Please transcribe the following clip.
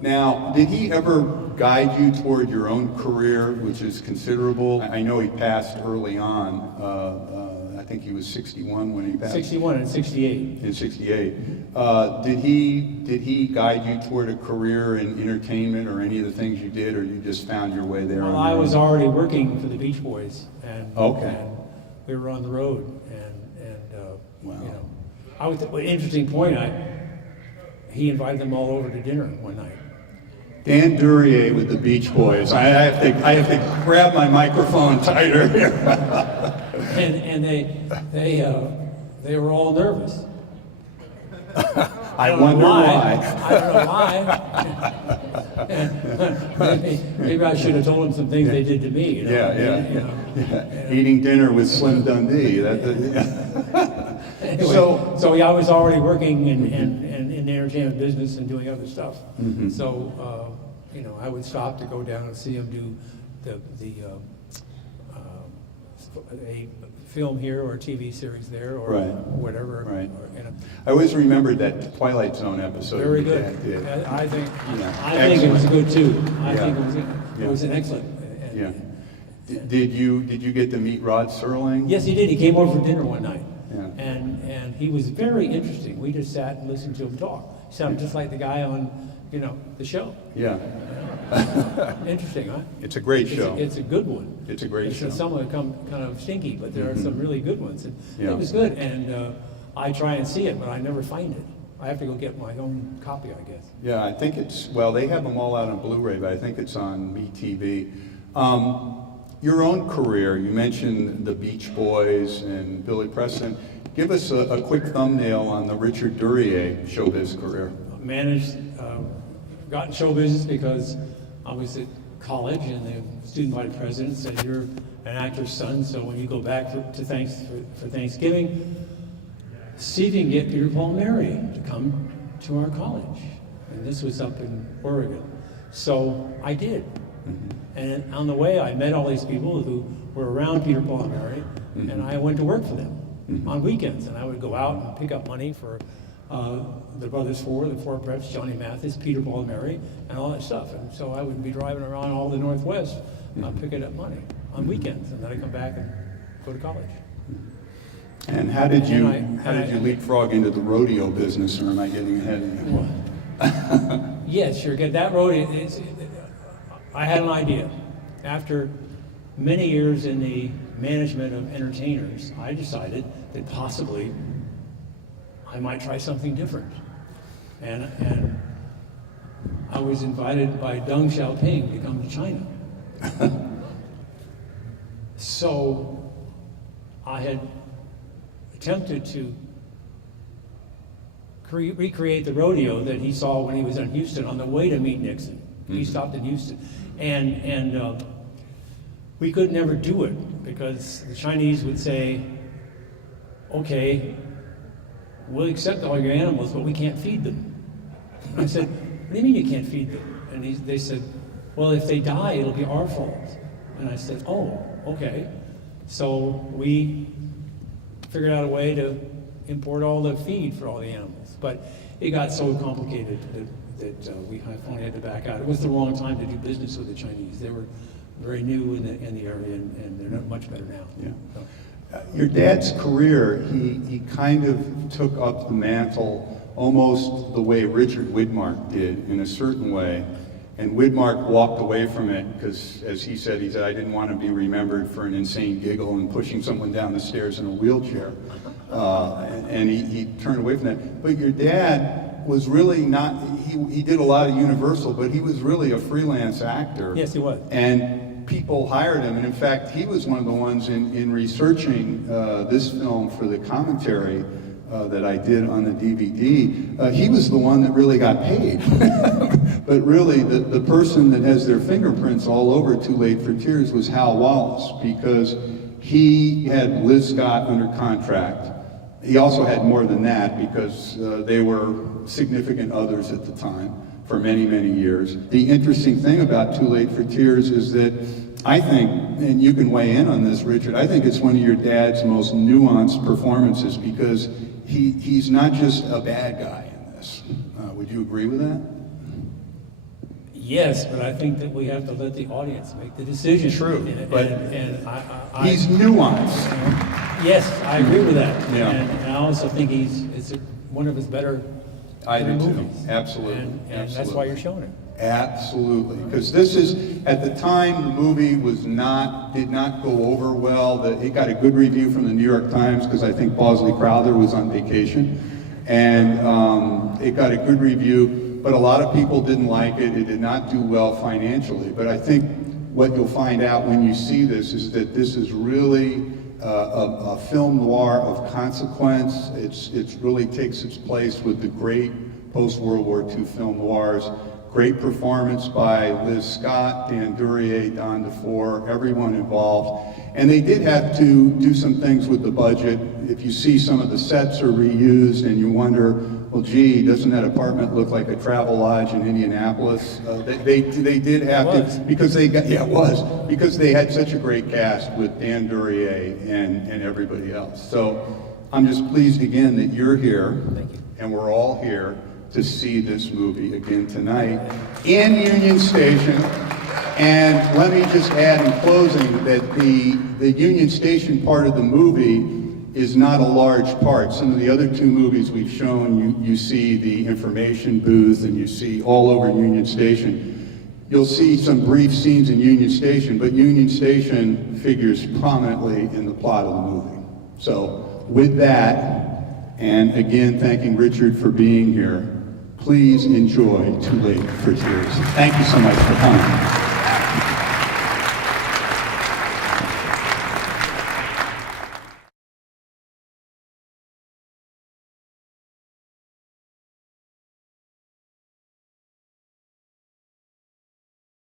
Now, did he ever guide you toward your own career, which is considerable? I know he passed early on. I think he was 61 when he passed. 61 and 68. In 68. Did he guide you toward a career in entertainment or any of the things you did, or you just found your way there? Well, I was already working for the Beach Boys, and, okay. and we were on the road, and wow. you know, an interesting point. He invited them all over to dinner one night. Dan Duryea with the Beach Boys. I have to grab my microphone tighter here. and they were all nervous. I wonder why. I don't know why. maybe I should have told them some things they did to me. You know? Yeah. Eating dinner with Slim Dundee. Anyway, so I was already working in the entertainment business and doing other stuff. Mm-hmm. So you know, I would stop to go down and see him do a film here or a TV series there or right. whatever. Right. I always remembered that Twilight Zone episode. Very good. Did. I think it was good too. I think it was an excellent. Yeah. Did you get to meet Rod Serling? Yes, he did. He came over for dinner one night. Yeah. And he was very interesting. We just sat and listened to him talk. He sounded just like the guy on, the show. Yeah. Interesting, huh? It's a great show. It's a good one. It's a great show. Some of them come kind of stinky, but there are some really good ones. And yeah. It was good. And I try and see it, but I never find it. I have to go get my own copy, I guess. Yeah, I think they have them all out on Blu-ray, but I think it's on MeTV. Your own career, you mentioned the Beach Boys and Billy Preston. Give us a quick thumbnail on the Richard Duryea showbiz career. Got in show business because I was at college and the student body president said, "You're an actor's son, so when you go back for Thanksgiving, see if you can get Peter, Paul, Mary to come to our college." And this was up in Oregon. So I did. Mm-hmm. And on the way, I met all these people who were around Peter, Paul, and Mary, mm-hmm. and I went to work for them mm-hmm. on weekends. And I would go out and pick up money for the Brothers Four, the Four Preps, Johnny Mathis, Peter, Paul, and Mary, and all that stuff. And so I would be driving around all the Northwest picking up money on weekends, and then I'd come back and go to college. And how did you leapfrog into the rodeo business, or am I getting ahead of you? Yes, sure. That rodeo, I had an idea. After many years in the management of entertainers, I decided that possibly I might try something different. And I was invited by Deng Xiaoping to come to China. So I had attempted to recreate the rodeo that he saw when he was in Houston on the way to meet Nixon. Mm-hmm. He stopped in Houston. And we could never do it because the Chinese would say, "Okay, we'll accept all your animals, but we can't feed them." And I said, "What do you mean you can't feed them?" And they said, "Well, if they die, it'll be our fault." And I said, "Oh, okay." So we figured out a way to import all the feed for all the animals. But it got so complicated that we finally had to back out. It was the wrong time to do business with the Chinese. They were very new in the area, and they're not much better now. Yeah. So. Your dad's career, he kind of took up the mantle almost the way Richard Widmark did, in a certain way. And Widmark walked away from it because, as he said, I didn't want to be remembered for an insane giggle and pushing someone down the stairs in a wheelchair. And he turned away from that. But your dad was really not, he did a lot of Universal, but he was really a freelance actor. Yes, he was. And people hired him. And in fact, he was one of the ones in researching this film for the commentary that I did on the DVD. He was the one that really got paid. But really, the person that has their fingerprints all over Too Late for Tears was Hal Wallace, because he had Liz Scott under contract. He also had more than that because they were significant others at the time for many, many years. The interesting thing about Too Late for Tears is that I think, and you can weigh in on this, Richard, I think it's one of your dad's most nuanced performances because he's not just a bad guy in this. Would you agree with that? Yes, but I think that we have to let the audience make the decision. True, And, but he's you nuanced. know, yes, I agree with that. Yeah. And I also think it's one of his better I do too. movies. Absolutely. And that's Absolutely. why you're showing it. Absolutely, because this is, at the time, the movie did not go over well. It got a good review from the New York Times, because I think Bosley Crowther was on vacation. And it got a good review, but a lot of people didn't like it. It did not do well financially. But I think what you'll find out when you see this is that this is really a film noir of consequence. It really takes its place with the great post-World War II film noirs. Great performance by Liz Scott, Dan Duryea, Don DeFore, everyone involved. And they did have to do some things with the budget. If you see some of the sets are reused and you wonder, well, gee, doesn't that apartment look like a travel lodge in Indianapolis? They did have to, because they got, yeah, it was, because they had such a great cast with Dan Duryea and everybody else. So I'm just pleased again that you're here. Thank you. And we're all here to see this movie again tonight in Union Station. And let me just add in closing that the Union Station part of the movie is not a large part. Some of the other two movies we've shown, you see the information booth and you see all over Union Station. You'll see some brief scenes in Union Station, but Union Station figures prominently in the plot of the movie. So with that, and again thanking Richard for being here, please enjoy Too Late for Tears. Thank you so much for coming.